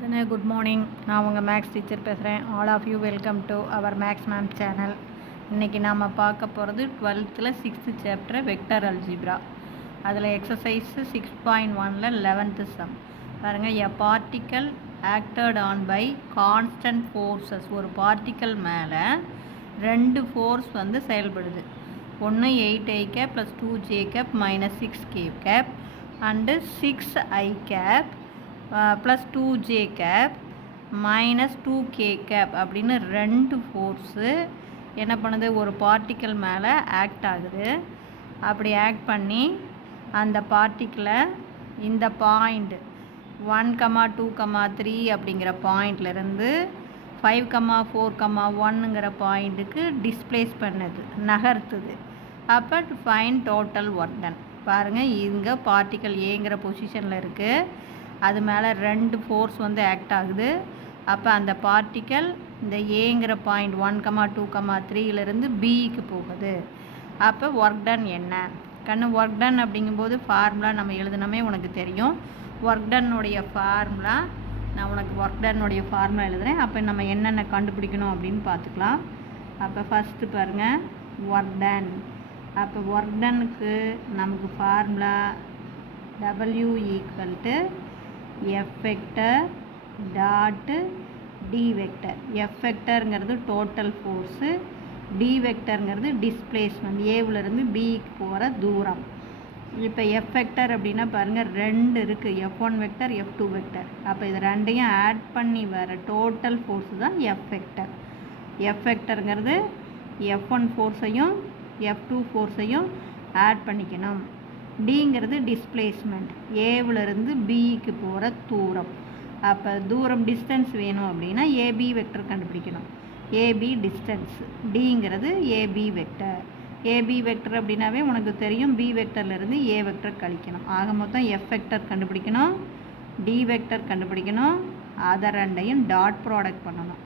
Good morning. நான் உங்கள் maths teacher பேசுகிறேன். All of you welcome to our maths ma'am channel. இன்றைக்கி நாம் பார்க்க போகிறது 12th 6th chapter vector algebra. அதில் எக்ஸசைஸு 6.1 11th சம் பாருங்கள். A particle acted on by constant forces. ஒரு பார்ட்டிக்கல் மேலே 2 ஃபோர்ஸ் செயல்படுது. ஒன்று 8i cap plus 2j cap minus 6k cap and 6i cap plus 2j cap minus 2k cap அப்படின்னு 2 force என்ன பண்ணுது, ஒரு பார்ட்டிக்கல் மேலே ஆக்ட் ஆகுது. அப்படி ஆக்ட் பண்ணி அந்த பார்ட்டிக்கிளை இந்த பாயிண்ட் 1,2,3 அப்படிங்கிற பாயிண்ட்லேருந்து 5,4,1ங்கிற பாயிண்ட்டுக்கு டிஸ்பிளேஸ் பண்ணுது, நகர்த்துது. அப்போ ஃபைன் டோட்டல் ஒர்க் டன். பாருங்கள், இங்கே பார்ட்டிக்கல் ஏங்கிற பொசிஷனில் இருக்குது. அது மேலே 2 ஃபோர்ஸ் ஆக்ட் ஆகுது. அப்போ அந்த பார்ட்டிக்கல் இந்த ஏங்கிற பாயிண்ட் 1,2,3லேருந்து பிக்கு போகுது. அப்போ ஒர்க் டன் என்ன கண்ணு? ஒர்க் டன் அப்படிங்கும்போது ஃபார்முலா நம்ம எழுதுனமே உனக்கு தெரியும். ஒர்க் டன்னுடைய ஃபார்முலா நான் உனக்கு ஒர்க் டன்னுடைய ஃபார்முலா எழுதுகிறேன். அப்போ நம்ம என்னென்ன கண்டுபிடிக்கணும் அப்படின்னு பார்த்துக்கலாம். அப்போ ஃபஸ்ட்டு பாருங்கள், ஒர்க் டன். அப்போ ஒர்க் டன்னுக்கு நமக்கு formula W = F vector dot D vector. F வெக்டருங்கிறது டோட்டல் ஃபோர்ஸு, டி வெக்டருங்கிறது டிஸ்பிளேஸ்மெண்ட், ஏவிலேருந்து பிக்கு போகிற தூரம். இப்போ எஃப் வெக்டர் அப்படின்னா பாருங்கள், 2 இருக்குது, F1 வெக்டர் F2 வெக்டர். அப்போ இது ரெண்டையும் ஆட் பண்ணி வர டோட்டல் ஃபோர்ஸு தான் எஃப் வெக்டர். எஃப் வெக்டருங்கிறது F1 ஃபோர்ஸையும் F2 ஃபோர்ஸையும் ஆட் பண்ணிக்கணும். டிங்கிறது டிஸ்பிளேஸ்மெண்ட், ஏவிலேருந்து பிக்கு போகிற தூரம். அப்போ தூரம் டிஸ்டன்ஸ் வேணும் அப்படின்னா ஏபி வெக்டர் கண்டுபிடிக்கணும். ஏபி டிஸ்டன்ஸ், டிங்கிறது ஏபி வெக்டர். ஏபி வெக்டர் அப்படின்னாவே உனக்கு தெரியும், பி வெக்டர்லேருந்து ஏ வெக்டர் கழிக்கணும். ஆக மொத்தம் எஃப் வெக்டர் கண்டுபிடிக்கணும், டி வெக்டர் கண்டுபிடிக்கணும், அதை ரெண்டையும் டாட் ப்ராடக்ட் பண்ணணும்.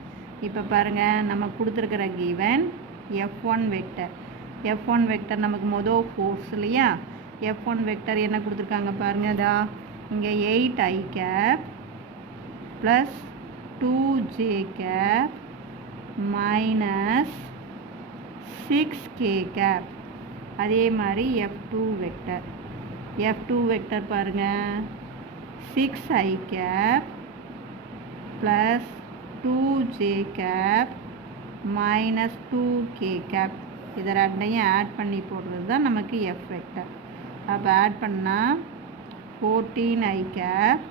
இப்போ பாருங்கள், நம்ம கொடுத்துருக்கிற given F1 vector. F1 vector நமக்கு மொதல் ஃபோர்ஸ் இல்லையா? F1 வெக்டர் என்ன கொடுத்துருக்காங்க பாருங்கள், இதா இங்கே 8i cap plus 2j cap minus 6k cap. அதே மாதிரி F2 வெக்டர். F2 வெக்டர் பாருங்கள், 6i cap plus 2j cap minus 2k cap. இதை ரெண்டையும் ஆட் பண்ணி போடுறது தான் நமக்கு எஃப் வெக்டர். அப்போ ஆட் பண்ணால் 14i gap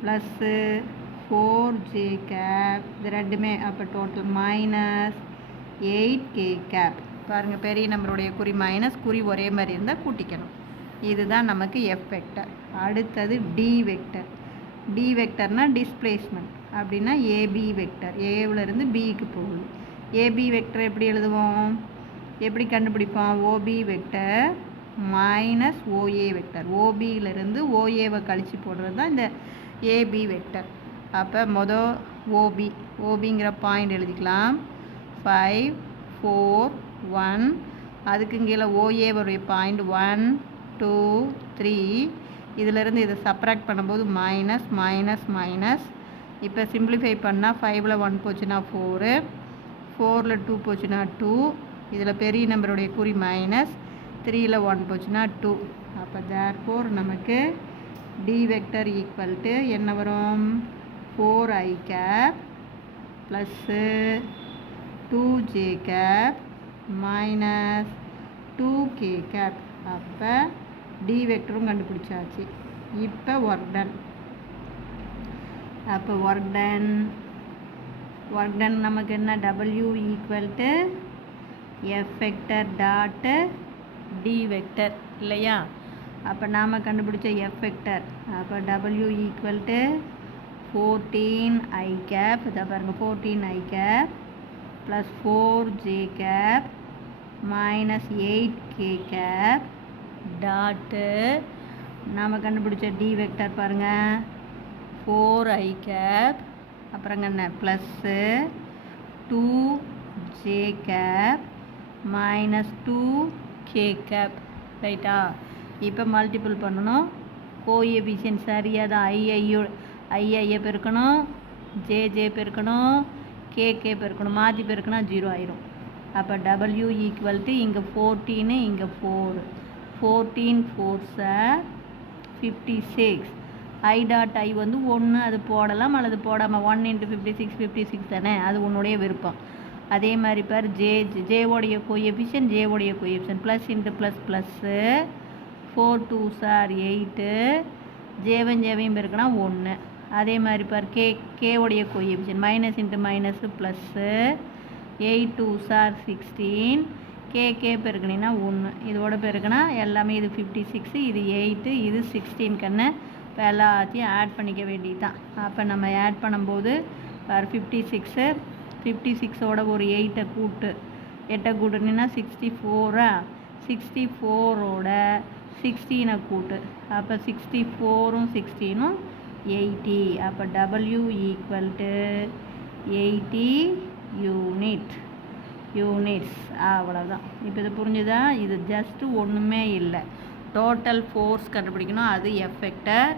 plus 4j gap, இது ரெண்டுமே அப்போ டோட்டல் மைனஸ் 8k கேப். பாருங்கள், பெரிய நம்பருடைய குறி மைனஸ், குறி ஒரே மாதிரி இருந்தால் கூட்டிக்கணும். இதுதான் நமக்கு எஃப் வெக்டர். அடுத்தது டி வெக்டர். டி வெக்டர்னால் டிஸ்பிளேஸ்மெண்ட் அப்படின்னா ஏபி வெக்டர், ஏவிலேருந்து பிக்கு போகுது. ஏபி வெக்டர் எப்படி எழுதுவோம், எப்படி கண்டுபிடிப்போம்? OB vector minus OA vector. ஓபியிலேருந்து ஓஏவை கழித்து போடுறது தான் இந்த ஏபி வெக்டர். அப்போ மொதல் ஓபிங்கிற பாயிண்ட் எழுதிக்கலாம், 5, 4, 1. அதுக்கு கீழே ஓஏவுடைய பாயிண்ட் 1, 2, 3. இதிலேருந்து இதை சப்ராக்ட் பண்ணும்போது மைனஸ் மைனஸ் மைனஸ். இப்போ சிம்பிளிஃபை பண்ணால் 5ல் 1 போச்சுன்னா 4, 4ல் 2 போச்சுன்னா 2. இதில் பெரிய நம்பருடைய குறி மைனஸ், 3ல் 1 போச்சுன்னா 2. அப்போ தேர்ஃபோர் நமக்கு டி வெக்டர் ஈக்குவல் டு என்ன வரும், 4i cap plus 2j cap minus 2k cap. அப்போ டி வெக்டரும் கண்டுபிடிச்சாச்சு. இப்போ ஒர்க் டன். அப்போ ஒர்க் டன் நமக்கு என்ன, W = F vector dot D vector இல்லையா? அப்போ நாம் கண்டுபிடிச்ச எஃப் வெக்டர். அப்போ W = 14i கேப், இதை பாருங்கள் 14i cap plus 4j cap minus 8k cap dot நாம் கண்டுபிடிச்ச டி வெக்டர் பாருங்கள் 4i கேப், அப்புறங்க என்ன plus 2j cap minus 2k gap. ரைட்டா? இப்போ மல்டிபிள் பண்ணணும். கோஎஃபிஷியன்ட் சரியாக தான் ஐயை பெருக்கணும், ஜே பெருக்கணும், கே பெருக்கணும். மாற்றி பெருக்கினா 0 ஆயிரும். அப்போ W ஈக்குவல் டு இங்கே 14 இங்கே 4. 14 4s 56. I டாட் I வந்து 1 அது போடலாம் அல்லது போடாமல் 1 × 56 56 தானே, அது உன்னுடைய விருப்பம். அதே மாதிரி பார் ஜேவோடைய கோஎஃபிஷியன்ட் ஜேவோடைய coefficient plus into plus plus 4 2s 8 ஜேவையும் இருக்குன்னா 1. அதே மாதிரி பார் கேவோடைய coefficient minus into minus plus 8 2s 16 K பெருக்கினா 1. இதோட பெருக்கினா எல்லாமே இது 56 இது 8 இது 16 கண்ணு. இப்போ எல்லாத்தையும் ஆட் பண்ணிக்க வேண்டியது தான். அப்போ நம்ம ஆட் பண்ணும்போது பார் 56ஓட ஒரு 8 கூட்டுனா 64. 64ஓட 16 கூட்டு. அப்போ 64ம் 16ம் 80. அப்போ W ஈக்குவல் டு 80 யூனிட்ஸ். அவ்வளோதான். இப்போ இது புரிஞ்சுதா? இது ஜஸ்ட்டு ஒன்றுமே இல்லை. டோட்டல் ஃபோர்ஸ் கண்டுபிடிக்கணும், அது F vector.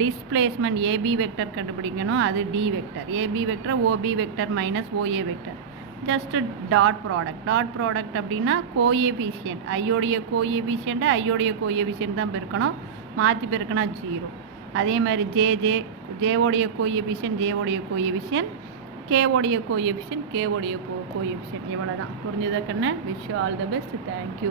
Displacement AB vector கண்டுபிடிக்கணும், அது d vector. AB vector OB vector minus OA vector. Just dot product அப்படின்னா கோஎஃபிஷியன்ட் ஐயோடைய கோஎஃபிஷியன்ட் தான் பெருக்கணும். மாற்றி பெருக்கினா 0. அதே மாதிரி ஜேவோடைய கோஎஃபிஷியன்ட் கேவோடைய கோஎஃபிஷியன்ட் இவ்வளோ தான். புரிஞ்சதா கண்ணு? Wish you all the best. Thank you.